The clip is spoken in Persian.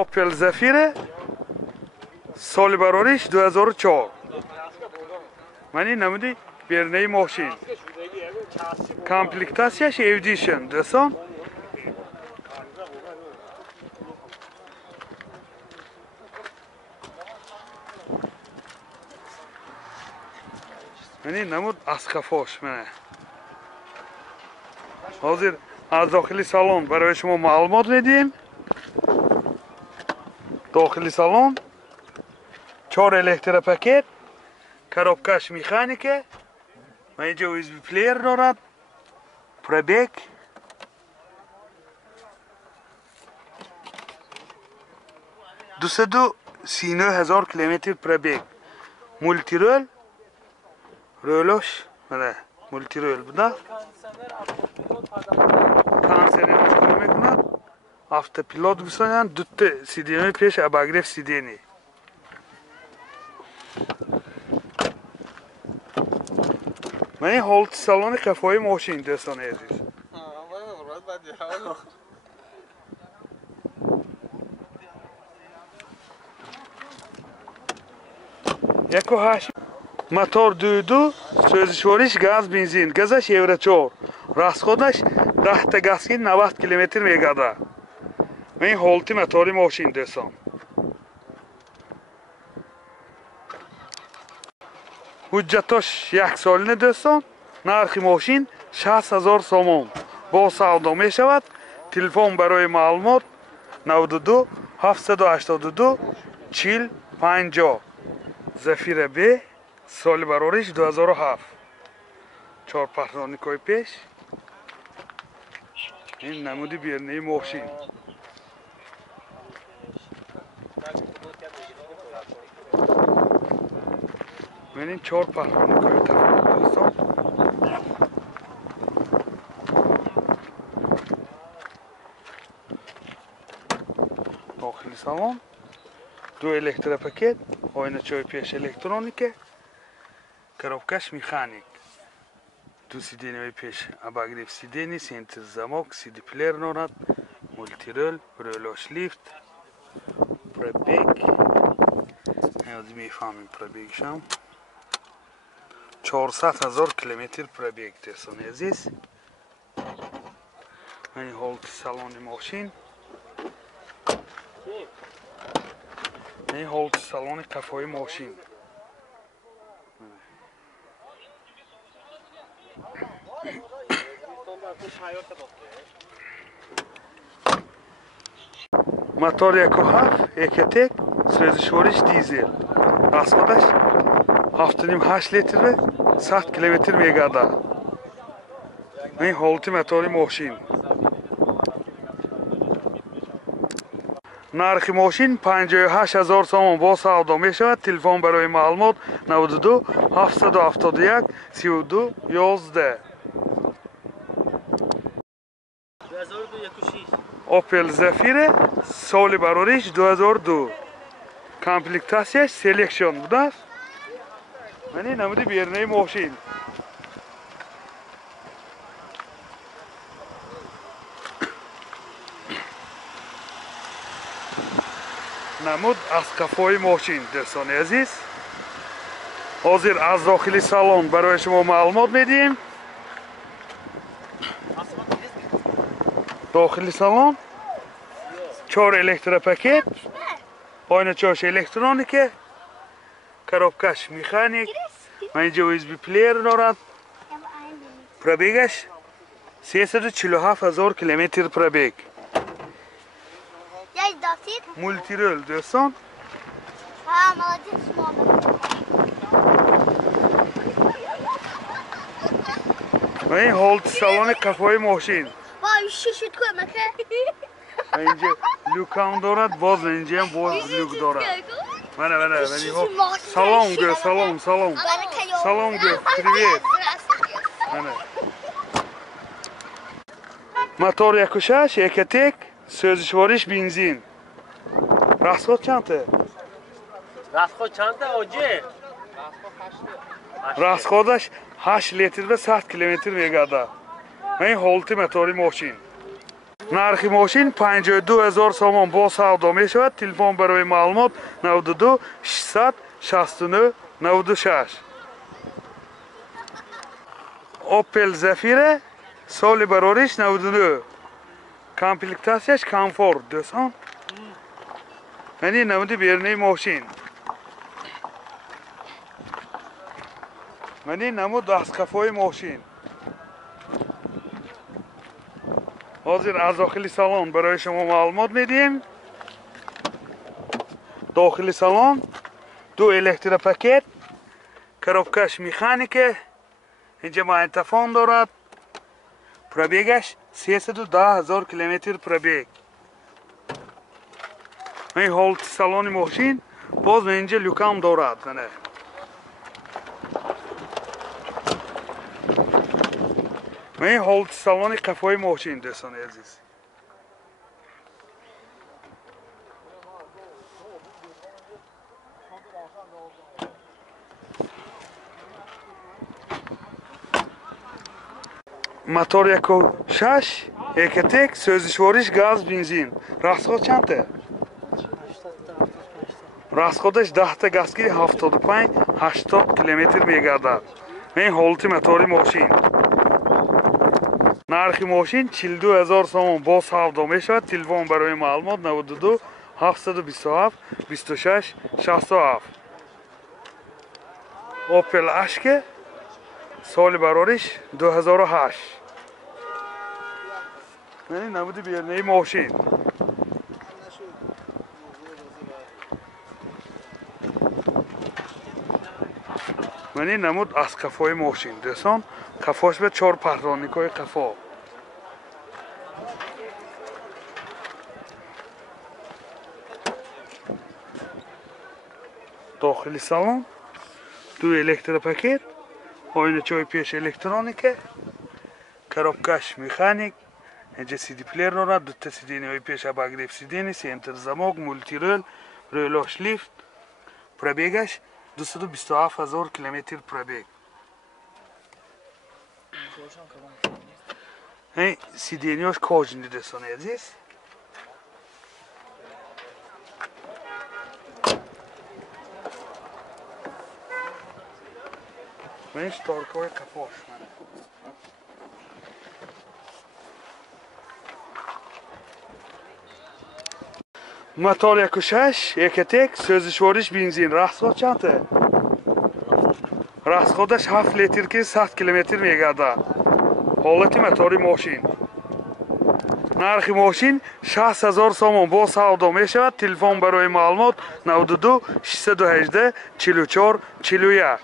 Opel Zafira سال برارش 2004 منی نمودی برنه ماشین کامپلیکتاسیش ایدیشن دستان منی نمود اسکافاش منه حاضر از داخلی سالن برای شما معلومات میدیم داخلی سالن 4 الکتر پاکت коробкаш مکانیکه و اینجا USB پلیر دارد پربیگ 239,000 کیلومتر پربیگ مولتی رول رولش بله مولتی رول بوده کانسر مشکل میکند افت پیلوت گوشتن دوت سیدینی پیش اباگریف سیدینی من هولت سالن کفای ماشین دوستان عزیز یکو هاش موتور دو سوزشوریش گاز بنزین گازش یورو 4 расходش 10 تا گازی 90 کیلومتر میگذره من هولت موتوری ماشین دوستان حجتش 1 سال دوستان نرخ ماشین 60,000 سوم با سودا می شود تلفن برای معلومات 92 782 40 50 زفیر بی سال برارش 2007 4 پرتونیکای پیش این نمودی برنه ماشین من این 4 پرتونیکای تفاوت دوستان داخلی سالن 2 الکتر پاکت آینه چای پیش الکترونیکه коробкаш مکانیک 2 سیدینی پیش اباگریف سیدینی سنتر زمок سیدی پلیر دارد مولتی رول رولش لیفت پربیگ نیازی میفهمیم پربیگشم 400,000 کیلومتر پربیگ دوستان عزیز من هولت سالن ماشین این هولت سالن کفای ماشین موتور 1.7 1 سوزشوریش دیزل расходش 7.5 لیتر 100 کیلومتر میگذره این هولت موتوری ماشین نرخ ماشین 58,000 سوم با سودا می شود تلفن برای معلومات 92 771 32 11 اوپل زفیر سال برارش 2002 کامپلیکتاسیش سلکشن بوده است من این نمودی برنه ماشین نمود از کفای ماشین دوستان عزیز حاضر از داخلی سالن برای شما معلومات میدیم داخلی سالن 4 الکتر پاکت آینه چاش الکترونیکه коробкаш مکانیک و اینجا USB پلیر دارد پربیگش 347,000 کیلومتر پربیگ مولتی رول دوستان و این هولت سالن کفای ماشین اینجا لوکان دارد باز اینجا هم باز لوک دارد بله سلام گو سلام گو پریویت موتور 1.6 1 سوزشوریش بنزین расход چنده؟ расход چنده آجی؟ расходش 8 لیتر و 100 کیلومتر میگذره این هولت موتوری ماشین нархи мошин 52000 сомон бо савдо мешавад. Телефон барои маълумот 92 600 69 96. Opel Zafira соли барориш 99. Комплектацияш комфорт до'стон. Ya'ni namudi bernayi moshin. Ya'ni namu dastqafoyi moshin. Hozir az daxili salon برای شما معلومات میدیم. داخلی salon دو الکتروپاکت، коробкаш механике، اینجا ماگنتوفون دارد. پروبیگش 310,000 کیلومتر پروبیگ. این حالت سالن ماشین باز اینجا لوکام دارد. این حالت سالن قفای ماشین دوستان عزیز. мотор 1.6 екатек, сӯзишвориш газ бензин. расход чанде? расходаш 10 та газгири 75-80 километр мегардад. این حالت мотори ماشین. нархи ماشین 42000 сомон бо савдо мешавад. телефон барои маълумот 92 727 26 67. Opel Ashke соли барориш 2008. یعنی نبودی بیرنهی ماشین. یعنی نمود از قفای ماشین دوستان. قفاش به 4 پهلوانیکای قفا. داخلی سالن دو الکتروپاکت، آینه چای پیش الکترونیکه، коробкаш механик, اینجا سی دی پلیر دارد. 2 تا سیدینی های پیش اباگریف سیدینی، سنتر زماک، مولتی رول، رولاش لیفت. پروبیگش 227,000 کیلومتر پروبیگ. این سیدینیاش کاجنی دوستان عزیز. این شتارکای قفاش мотор 1.6 екатек, сӯзишвориш бензин. расход чанде? расходаш 7 литр ки 100 километр мегардад. ҳолати мотори мошин. нархи мошин 60000 сомон бо савдо мешавад. телефон барои маълумот 92 618 44 41.